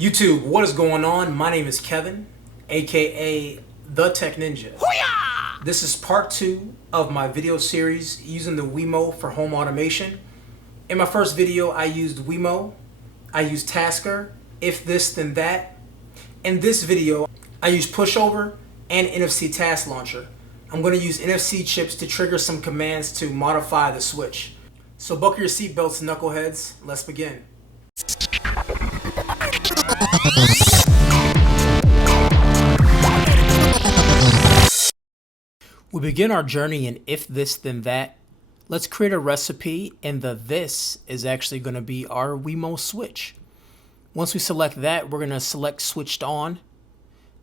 YouTube, what is going on? My name is Kevin, aka The Tech Ninja. Hoo-yah! This is part 2 of my video series using the WEMO for home automation. In my first video, I used WEMO, I used Tasker, if this then that. In this video, I used pushover and NFC Task Launcher. I'm going to use NFC chips to trigger some commands to modify the switch. So buckle your seatbelts, knuckleheads. Let's begin. We begin our journey in if this then that. Let's create a recipe, and the this is actually going to be our WEMO switch. Once we select that, we're going to select switched on,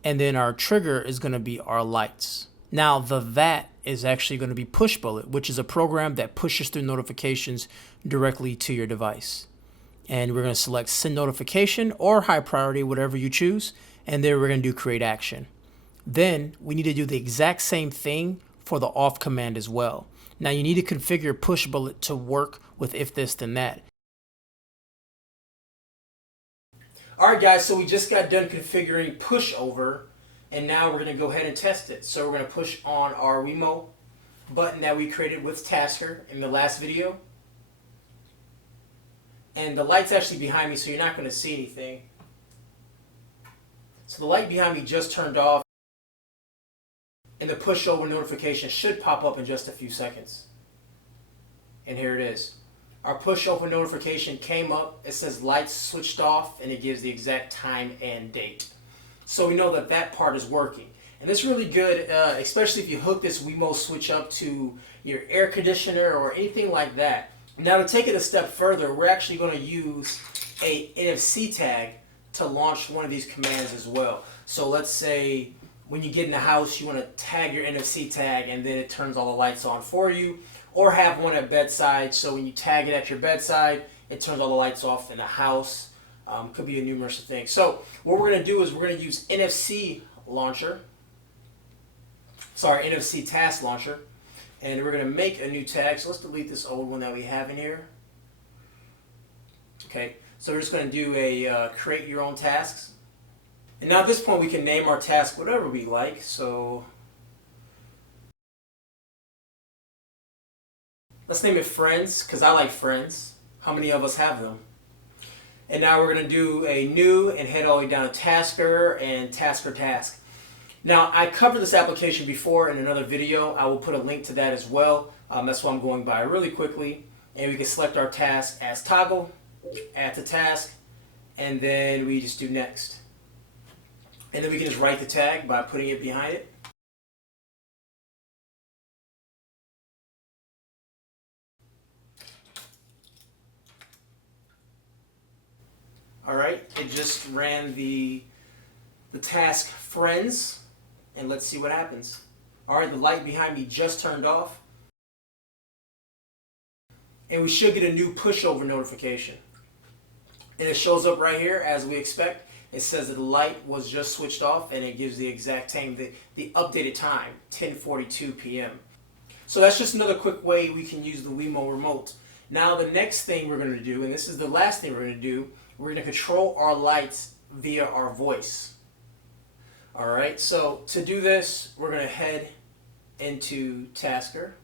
and then our trigger is going to be our lights. Now the that is actually going to be push bullet, which is a program that pushes through notifications directly to your device. And we're going to select send notification or high priority, whatever you choose, and then we're going to do create action. Then we need to do the exact same thing for the off command as well. Now you need to configure push bullet to work with if this then that. Alright guys, so we just got done configuring pushover, and now we're going to go ahead and test it. So we're going to push on our WEMO button that we created with Tasker in the last video. And the light's actually behind me, so you're not going to see anything. So the light behind me just turned off, and the pushover notification should pop up in just a few seconds. And here it is. Our pushover notification came up. It says lights switched off, and it gives the exact time and date. So we know that that part is working. And this is really good, especially if you hook this WEMO switch up to your air conditioner or anything like that. Now to take it a step further, we're actually going to use a NFC tag to launch one of these commands as well. So let's say when you get in the house, you want to tag your NFC tag, and then it turns all the lights on for you. Or have one at bedside, so when you tag it at your bedside, it turns all the lights off in the house. Could be a numerous of things. So what we're going to do is we're going to use NFC Task Launcher, and we're going to make a new tag. So let's delete this old one that we have in here. Okay, so we're just going to do a create your own tasks. And now at this point we can name our task whatever we like. So let's name it Friends, because I like Friends. How many of us have them? And now we're going to do a new and head all the way down to Tasker and Tasker Task. Now I covered this application before in another video. I will put a link to that as well. That's what I'm going by really quickly. And we can select our task as toggle, add to task, and then we just do next. And then we can just write the tag by putting it behind it. Alright, it just ran the task Friends, and let's see what happens. Alright, the light behind me just turned off, and we should get a new pushover notification. And it shows up right here as we expect. It says that the light was just switched off, and it gives the exact time, the updated time, 10:42 p.m. So that's just another quick way we can use the WEMO remote. Now the next thing we're going to do, and this is the last thing we're going to do, we're going to control our lights via our voice. Alright, so to do this, we're going to head into Tasker.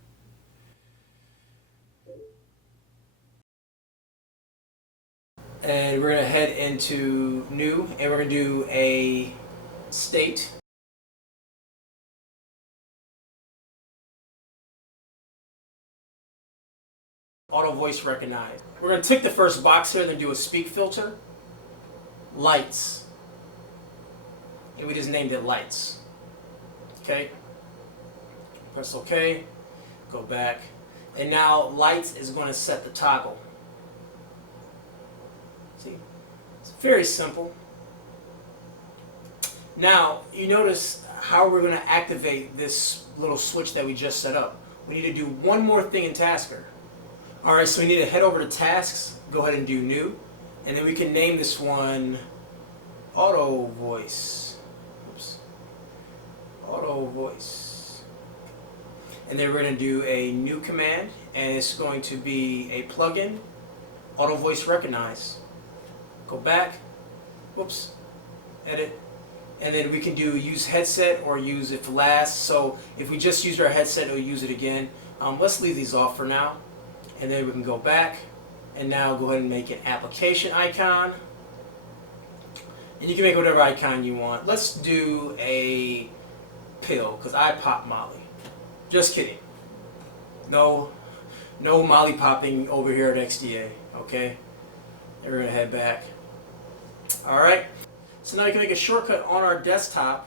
And we're going to head into new, and we're going to do a state. AutoVoice recognize. We're going to tick the first box here, then do a speak filter. Lights. And we just named it lights. Okay. Press OK. Go back. And now lights is going to set the toggle. See? It's very simple. Now, you notice how we're going to activate this little switch that we just set up. We need to do one more thing in Tasker. Alright, so we need to head over to Tasks, go ahead and do New, and then we can name this one AutoVoice. Oops. AutoVoice. And then we're going to do a new command, and it's going to be a plugin, AutoVoice Recognize. Go back, whoops, edit. And then we can do use headset or use it for last. So if we just used our headset, we'll use it again. Let's leave these off for now. And then we can go back and now go ahead and make an application icon. And you can make whatever icon you want. Let's do a pill because I pop Molly. Just kidding. No Molly popping over here at XDA. Okay? And we're going to head back. Alright. So now you can make a shortcut on our desktop.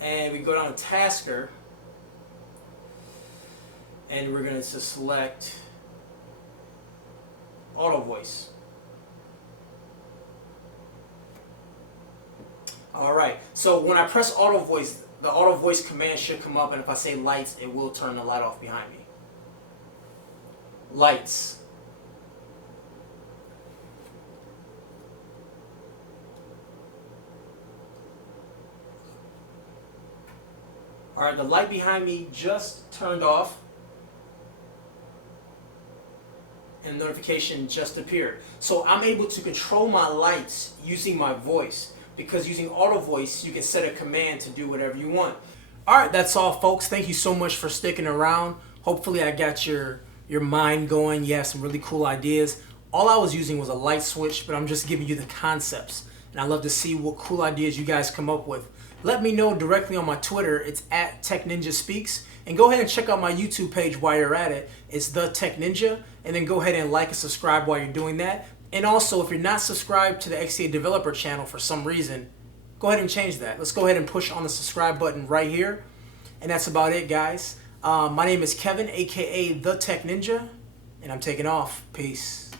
And we go down to Tasker. And we're going to select AutoVoice. Alright, so when I press AutoVoice, the AutoVoice command should come up, and if I say lights, it will turn the light off behind me. Lights. Alright, the light behind me just turned off. And the notification just appeared. So I'm able to control my lights using my voice, because using AutoVoice you can set a command to do whatever you want. Alright, that's all folks. Thank you so much for sticking around. Hopefully I got your mind going. You have some really cool ideas. All I was using was a light switch, but I'm just giving you the concepts. And I love to see what cool ideas you guys come up with. Let me know directly on my Twitter. It's at TechNinjaSpeaks. And go ahead and check out my YouTube page while you're at it. It's The Tech Ninja. And then go ahead and like and subscribe while you're doing that. And also, if you're not subscribed to the XDA Developer channel for some reason, go ahead and change that. Let's go ahead and push on the subscribe button right here. And that's about it, guys. My name is Kevin, aka The Tech Ninja. And I'm taking off. Peace.